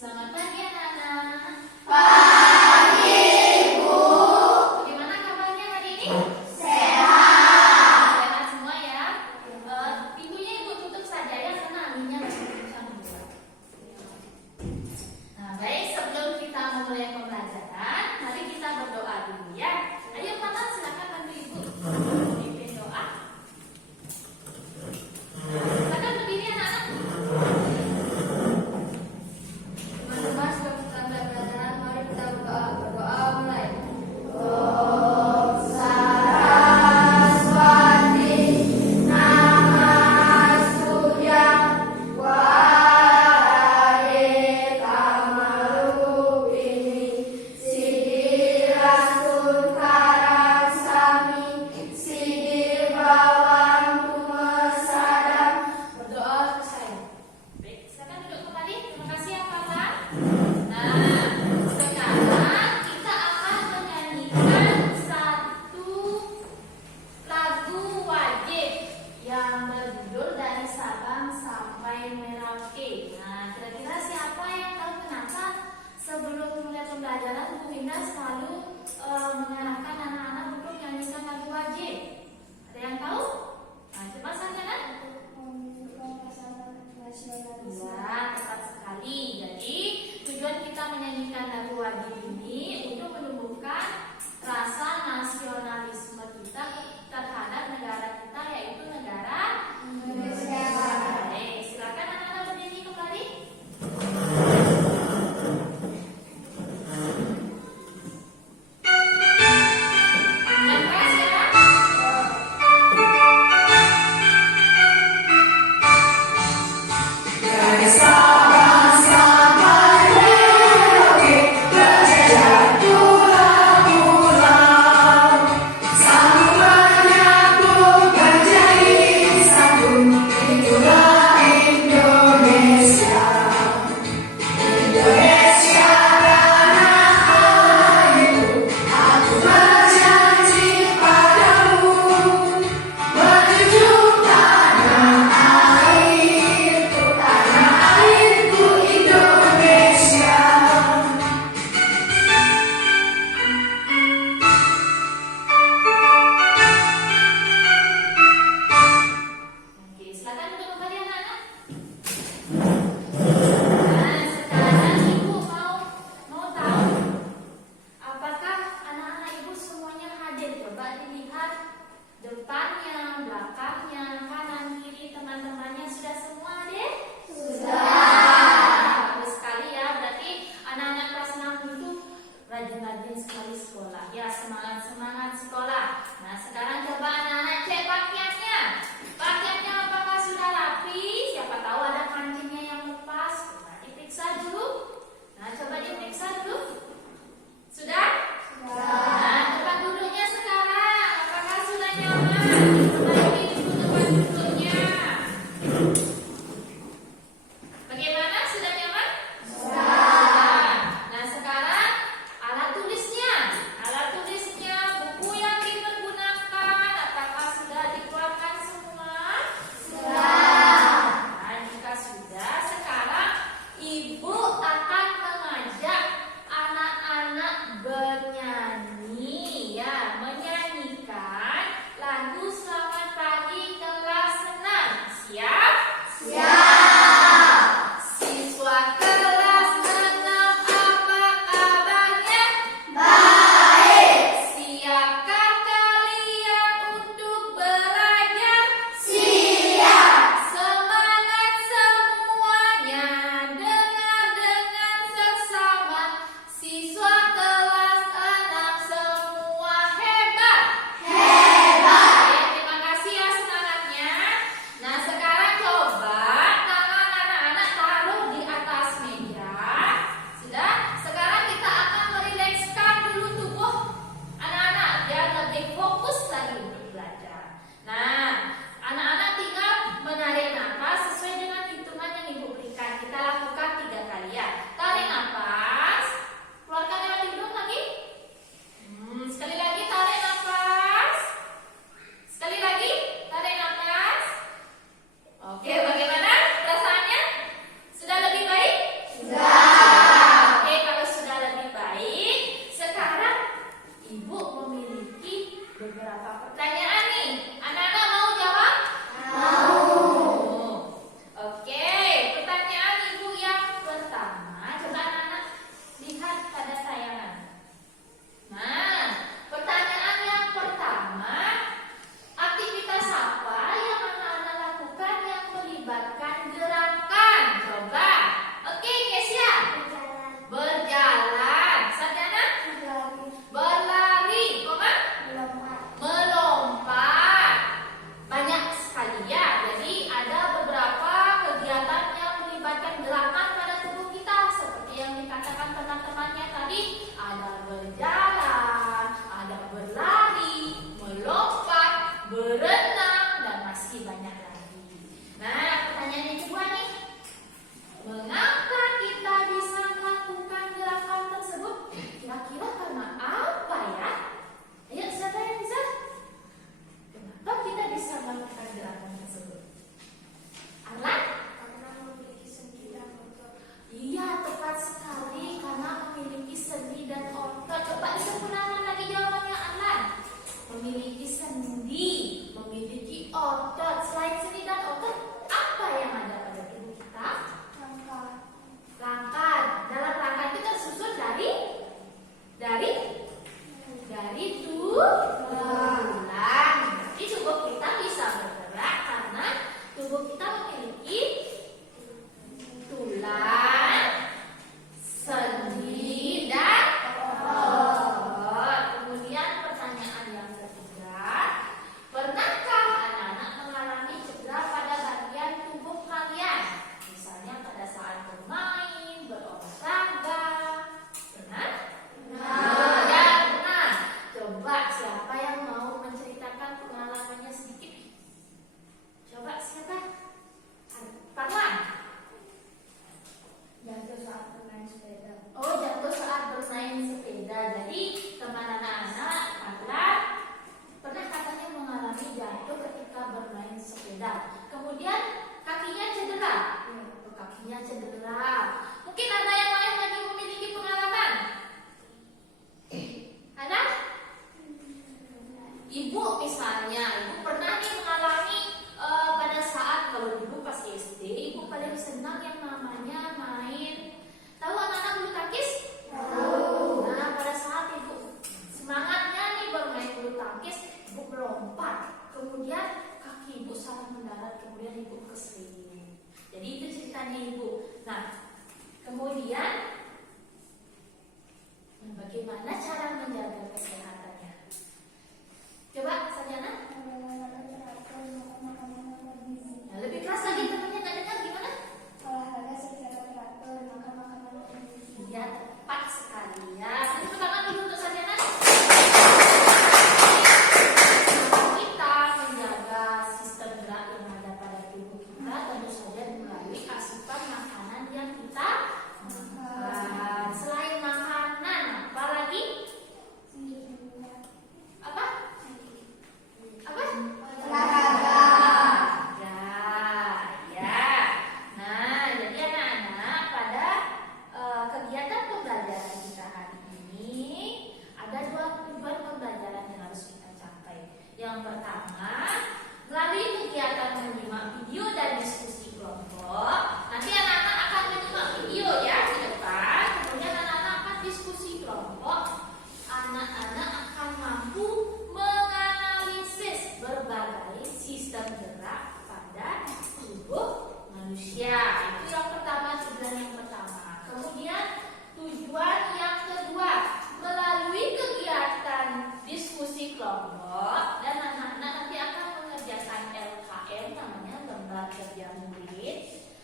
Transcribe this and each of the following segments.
Selamat pagi anak-anak. Pagi, Bu. Bagaimana kabarnya hari ini? Sehat. Sehat semua ya. Pintunya Ibu tutup saja ya karena anginnya masih kencang juga. Nah, baik, sebelum kita memulai pembelajaran, mari kita berdoa dulu ya. Ayo Patan, silakan bantu Ibu memimpin doa. Silakan berdiri anak-anak. Teman-teman cedera. Mungkin ada yang lain lagi memiliki pengalaman? Ada? Ibu misalnya, ibu pernah nih mengalami pada saat kalau dulu pas SD, ibu paling senang yang namanya main. Tahu anak-anak bulu tangkis? Tahu. Nah, pada saat ibu semangatnya nih bermain bulu tangkis, ibu melompat. Kemudian kaki ibu salah mendarat, kemudian ibu keseliling. Jadi itu ceritanya ibu. Nah, kemudian bagaimana cara menjaga kesehatannya? Coba Sarjana. Nah, lebih keras lagi temannya nggak dengar gimana? Olahraga secara teratur, makan makanan bergizi. Ya, tepat sekali ya. Tepuk tangan dulu untuk Sarjana. Kita menjaga sistem gerak yang ada pada tubuh kita tentu saja melalui asupan makanan yang kita makan. Selain makanan, apa lagi? Apa? Apa? Olahraga. Ya. Nah, jadi anak-anak pada kegiatan pembelajaran kita hari ini ada dua tujuan pembelajaran yang harus kita capai. Yang pertama, melalui kegiatan menyimak video dan diskusi kelompok. Nanti anak-anak akan menyimak video ya di depan. Kemudian anak-anak akan diskusi kelompok. Anak-anak akan mampu menganalisis berbagai sistem gerak pada tubuh manusia. Itu yang pertama, tujuan yang pertama. Kemudian tujuan yang kedua, melalui kegiatan diskusi kelompok dan anak-anak nanti akan mengerjakan LKM namanya lembar kerja murid.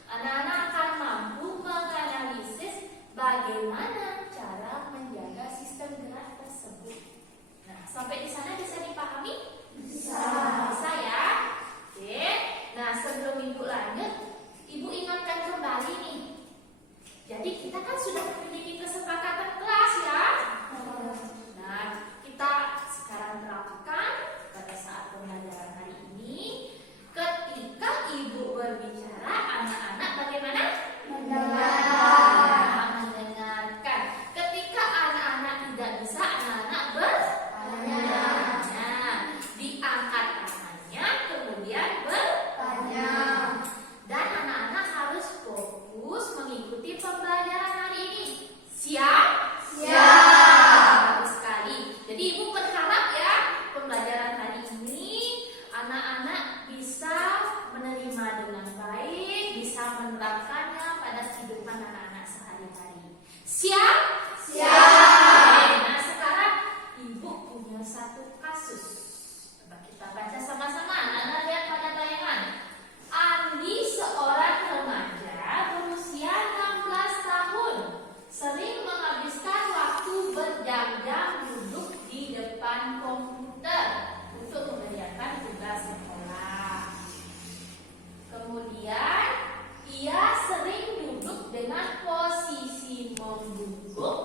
Anak-anak akan mampu menganalisis bagaimana cara menjaga sistem gerak tersebut. Nah, sampai di sana bisa dipahami? Bisa. Bisa ya? Oke. Nah, sebelum ibu lanjut, ibu ingatkan kembali nih. Jadi kita kan sudah memiliki kesepakatan kelas ya. Nah, kita sekarang terapkan pada saat pembelajaran hari ini. Ketika ibu berbicara, anak-anak bagaimana? Mendengarkan. Ketika anak-anak tidak bisa, anak-anak bertanya. Diangkat tangannya, kemudian bertanya. Dan anak-anak harus fokus mengikuti pembelajaran hari ini. Siap? Siap. Bagus sekali. Jadi ibu berharap ya pembelajaran hari ini anak-anak bisa menerima dengan baik, bisa menerapkannya pada kehidupan anak-anak sehari-hari. Siap? Siap. Nah, sekarang ibu punya satu kasus. Coba kita baca sama-sama. Anak-anak lihat pada tayangan. Andi seorang remaja berusia 16 tahun. Sering menghabiskan waktu berjam-jam duduk di depan komputer untuk mengerjakan tugas sekolah. Kemudian ia sering duduk dengan posisi membungkuk,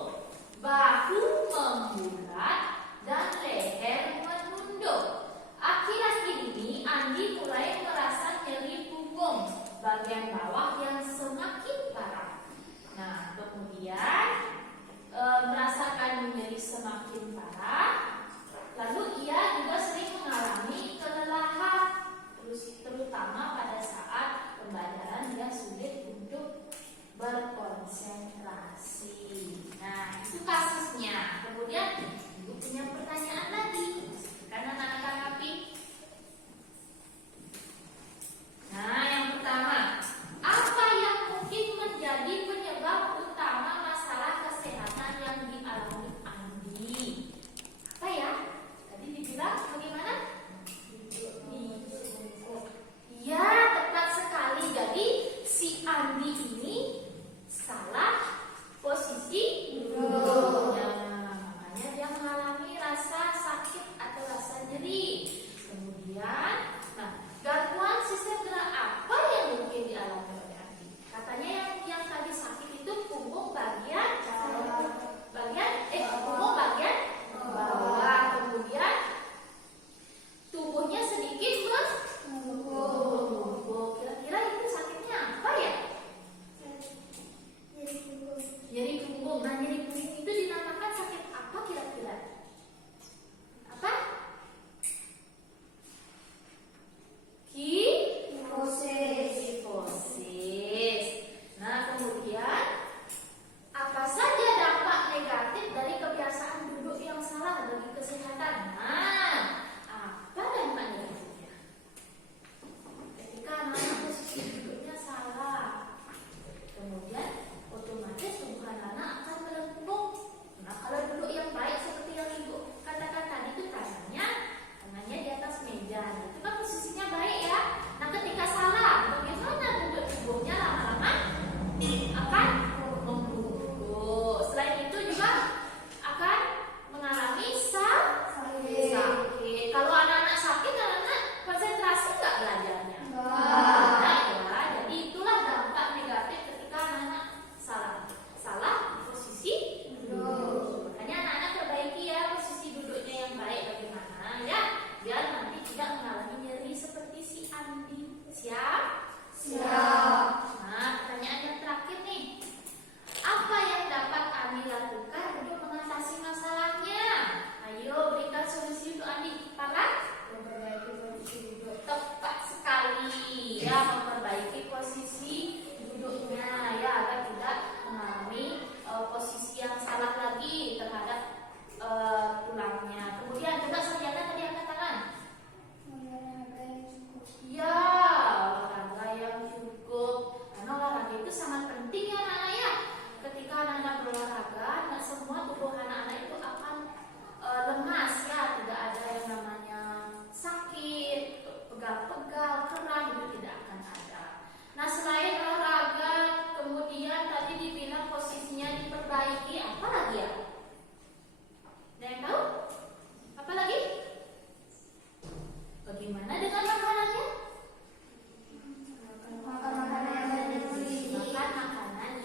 bahu membulat, dan leher menunduk. Akhir-akhir ini Andi mulai merasa nyeri punggung bagian bawah yang semakin parah. Nah, kemudian merasakan nyeri semakin parah. Lalu ia juga sering mengalami kelelahan, terutama pada saat pembelajaran dia sulit untuk berkonsentrasi. Nah, itu kasusnya. Kemudian ibu punya pertanyaan lagi. Kan anak-anak tanggapi. Nah, yang pertama, apa yang mungkin menjadi penyebab utama masalah kesehatan yang dialami Andi?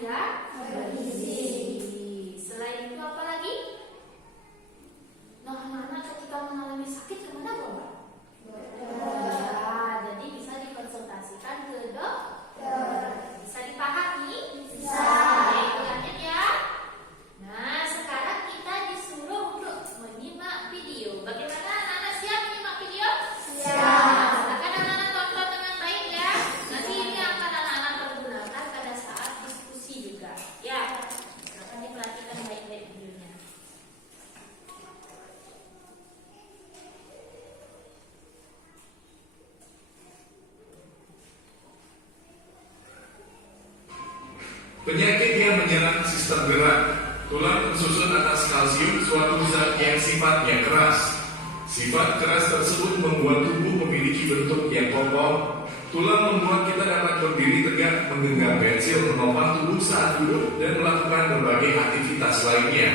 yang bergizi. Selain itu apa lagi? Nah, anak-anak ketika mengalami sakit kemana Bapak? Ya, jadi bisa dikonsultasikan ke dokter. Bisa dipahami? Bisa. Oke, lanjut ya. Nah, sekarang kita disuruh untuk menyimak video. Bagaimana anak-anak siap menyimak video? Siap. Silakan anak-anak tonton dengan baik ya. Nanti ini akan anak-anak pergunakan pada saat diskusi juga. Ya, silakan diperhatikan baik-baik videonya. Penyakit yang menyerang sistem gerak. Tulang tersusun atas kalsium, suatu zat yang sifatnya keras. Sifat keras tersebut membuat tubuh memiliki bentuk yang kokoh. Tulang membuat kita dapat berdiri tegak, menggenggam pensil, menopang tubuh saat duduk, dan melakukan berbagai aktivitas lainnya.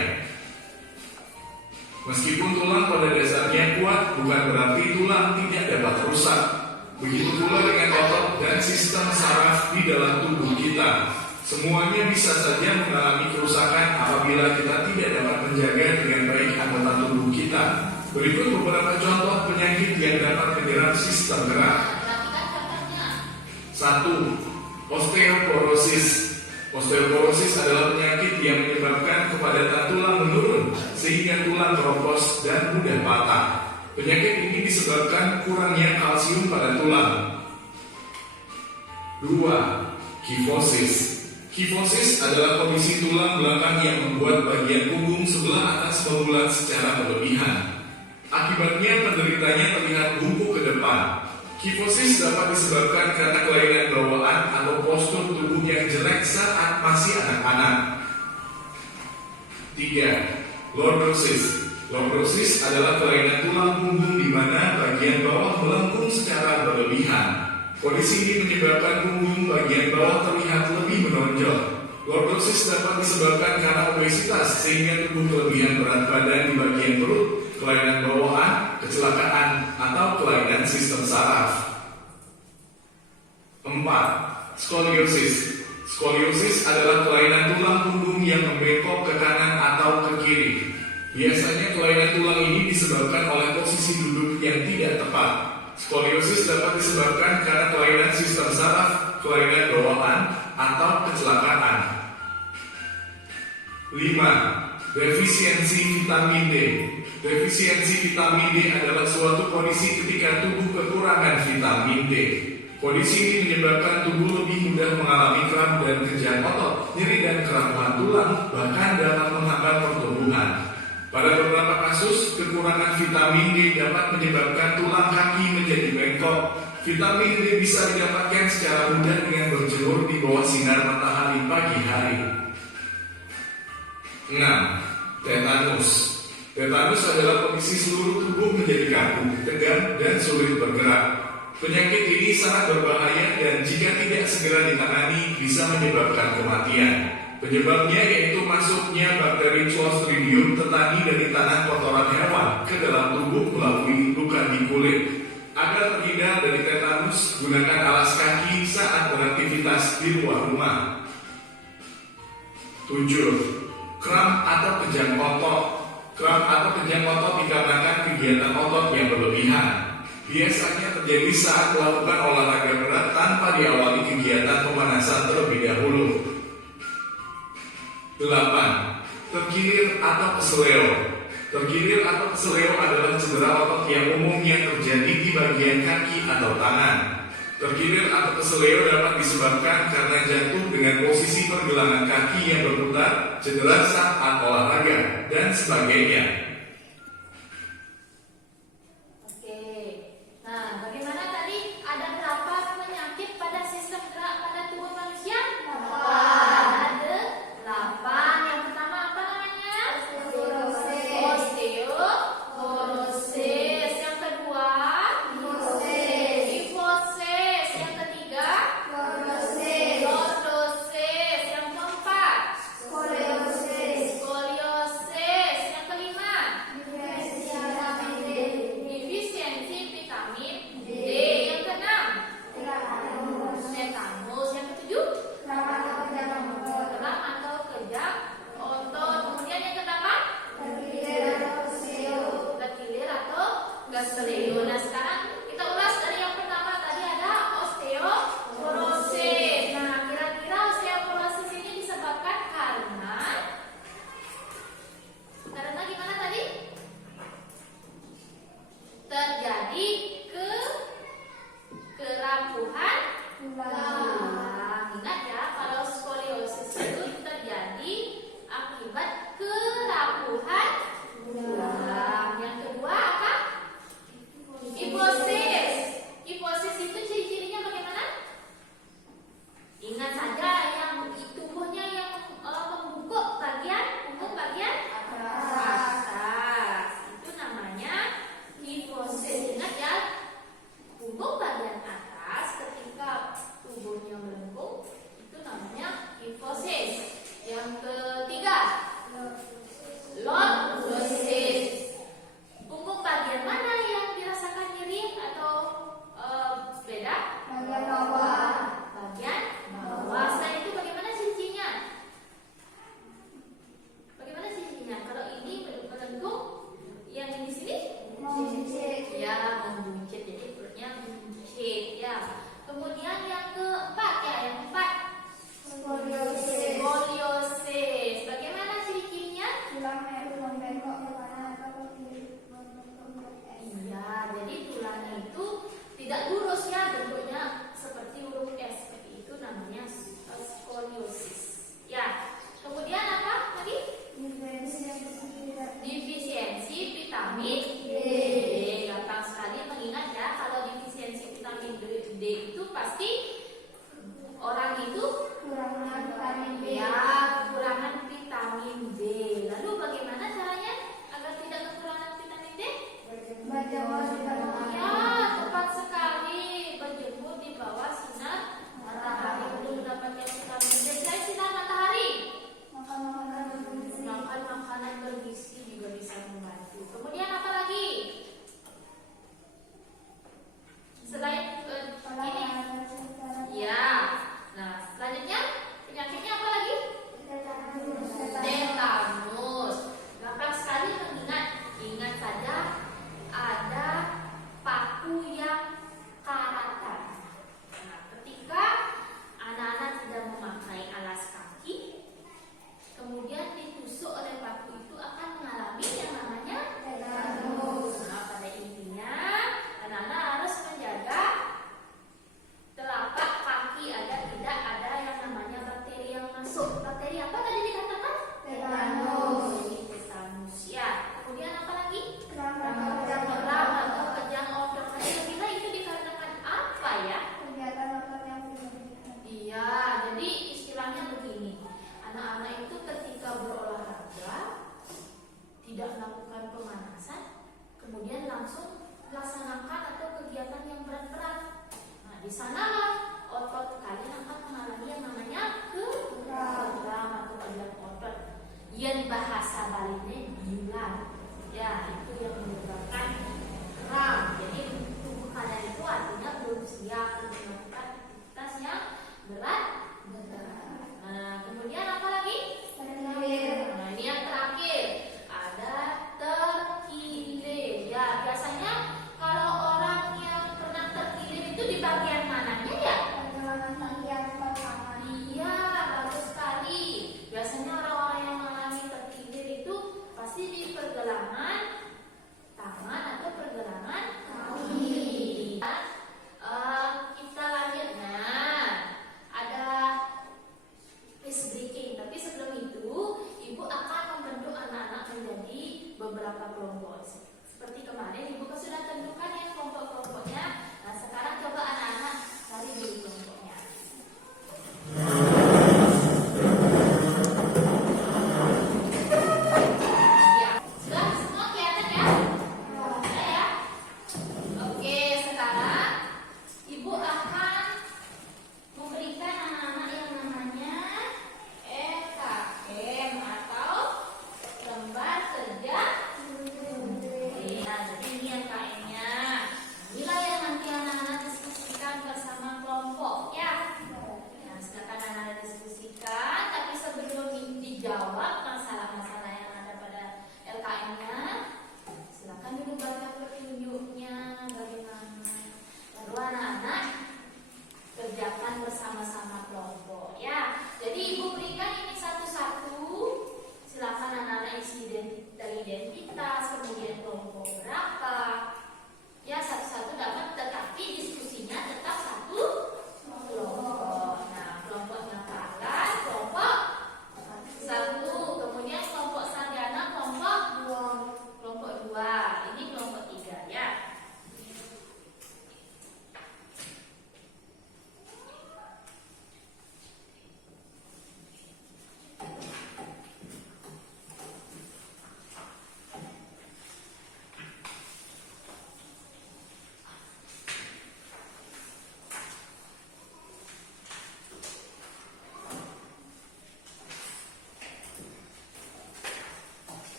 Meskipun tulang pada dasarnya kuat, bukan berarti tulang tidak dapat rusak. Begitu pula dengan otot dan sistem saraf di dalam tubuh kita. Semuanya bisa saja mengalami kerusakan apabila kita tidak dapat menjaga dengan baik anggota tubuh kita. Berikut beberapa contoh penyakit yang dapat menyerang sistem gerak. 1. Osteoporosis. Osteoporosis adalah penyakit yang menyebabkan kepadatan tulang menurun sehingga tulang keropos dan mudah patah. Penyakit ini disebabkan kurangnya kalsium pada tulang. 2. Kifosis. Kifosis adalah kondisi tulang belakang yang membuat bagian punggung sebelah atas membulat secara berlebihan. Akibatnya penderitanya terlihat bungkuk ke depan. Kifosis dapat disebabkan karena kelainan bawaan atau postur tubuh yang jelek saat masih anak-anak. 3. Lordosis. Lordosis adalah kelainan tulang punggung di mana bagian bawah melengkung secara berlebihan. Kondisi ini menyebabkan punggung bagian bawah terlihat lebih menonjol. Lordosis dapat disebabkan karena obesitas sehingga tubuh kelebihan berat badan di bagian perut, kelainan bawaan, kecelakaan, atau kelainan sistem saraf. 4. Skoliosis. Skoliosis adalah kelainan tulang punggung yang membengkok ke kanan atau ke kiri. Biasanya kelainan tulang ini disebabkan oleh posisi duduk yang tidak tepat. Skoliosis dapat disebabkan karena kelainan sistem saraf, kelainan bawaan, atau kecelakaan. 5. Defisiensi vitamin D. Defisiensi vitamin D adalah suatu kondisi ketika tubuh kekurangan vitamin D. Kondisi ini menyebabkan tubuh lebih mudah mengalami kram dan kejang otot, nyeri dan kerapuhan tulang, bahkan dapat menghambat pertumbuhan. Pada beberapa kasus, kekurangan vitamin D dapat menyebabkan tulang kaki menjadi bengkok. Vitamin D bisa didapatkan secara mudah dengan berjemur di bawah sinar matahari pagi hari. 6. Tetanus. Tetanus adalah kondisi seluruh tubuh menjadi kaku, tegang, dan sulit bergerak. Penyakit ini sangat berbahaya dan jika tidak segera ditangani bisa menyebabkan kematian. Penyebabnya yaitu masuknya bakteri Clostridium tetani dari tanah kotoran hewan ke dalam tubuh melalui luka di kulit. Agar terhindar dari tetanus, gunakan alas kaki saat beraktivitas di luar rumah. 7. Kram atau kejang otot. Kram atau kejang otot dikarenakan kegiatan otot yang berlebihan. Biasanya terjadi saat melakukan olahraga berat tanpa diawali kegiatan pemanasan terlebih dahulu. 8. Terkilir atau keseleo. Terkilir atau keseleo adalah cedera otot yang umumnya terjadi di bagian kaki atau tangan. Terkilir atau keseleo dapat disebabkan karena jatuh dengan posisi pergelangan kaki yang berputar, cedera saat olahraga, dan sebagainya. Oke. Nah, bagaimana tadi? Ada berapa penyakit pada sistem gerak pada tubuh manusia? 8. Ada 8. Yang pertama apa namanya? Osteoporosis. Yang kedua? Kifosis. Yang ketiga? Lordosis. Yang keempat? Skoliosis. Yang kelima?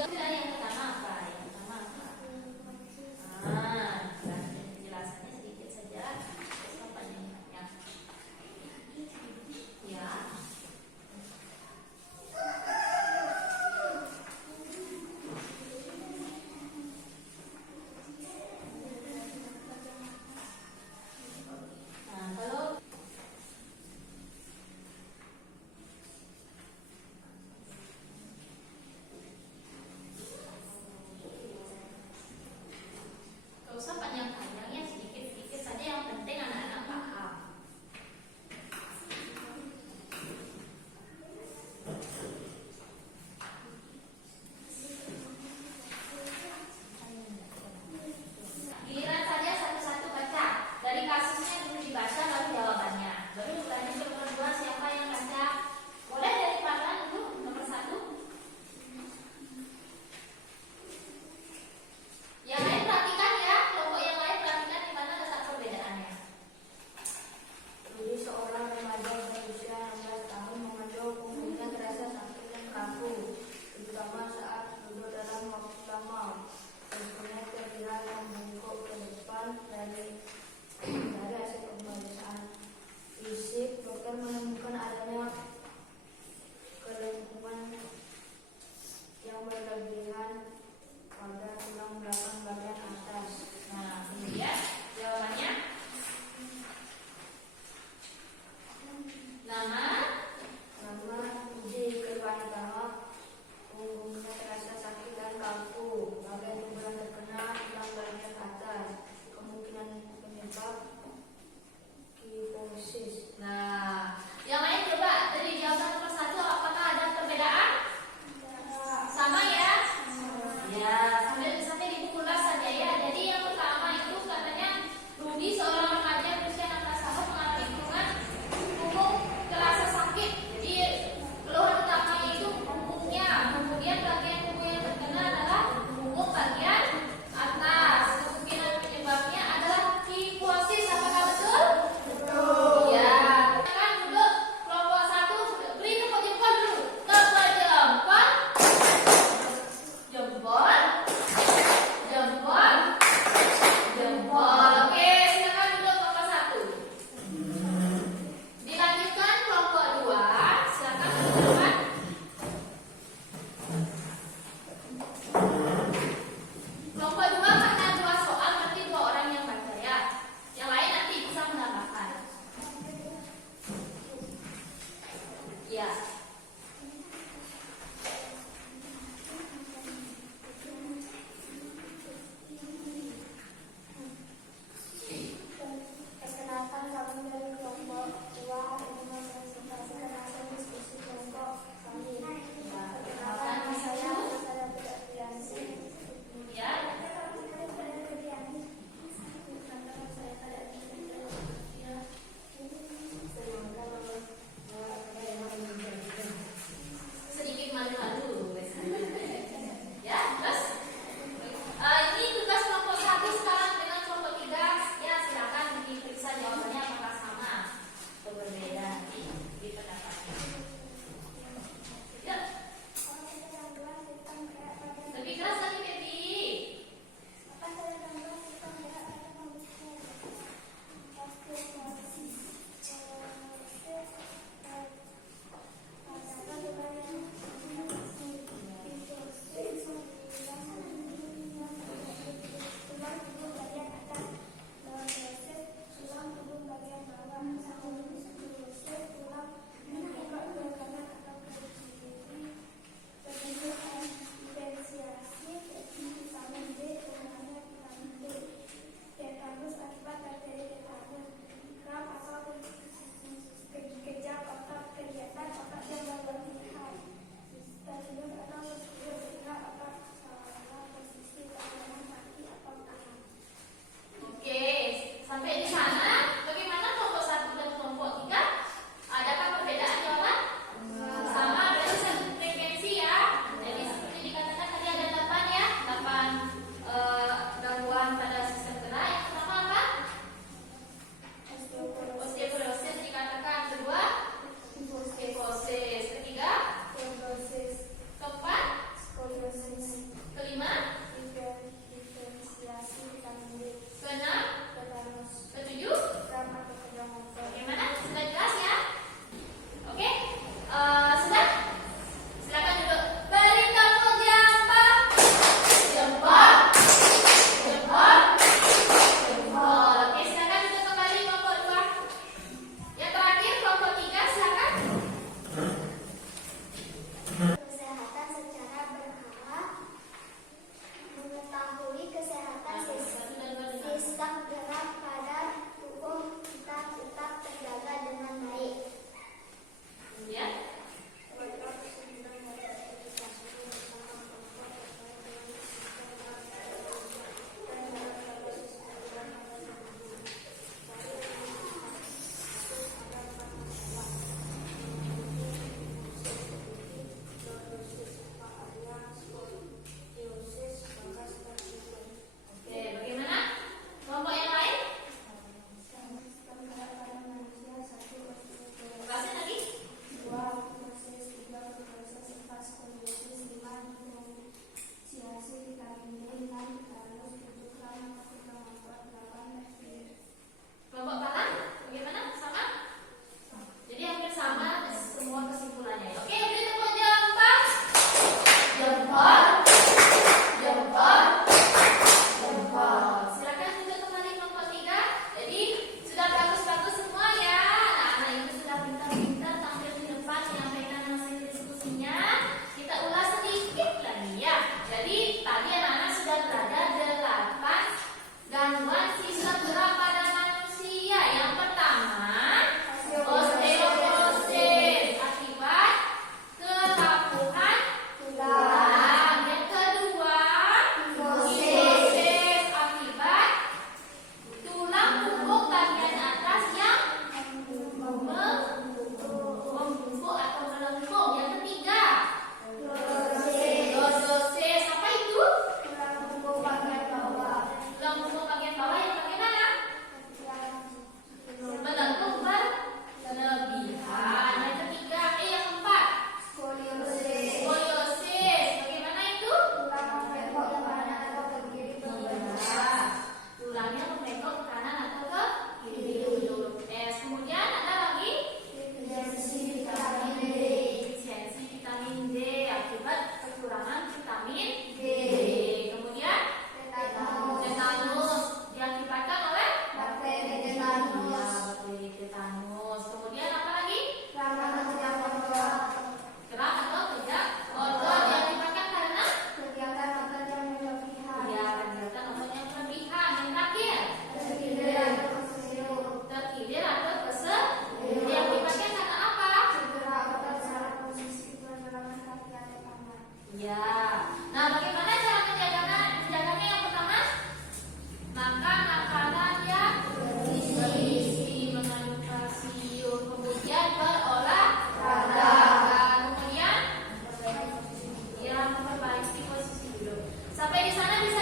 Yang pertama apa? Penjelasannya sedikit saja. Apa yang ya. Kalau Sampai di sana bisa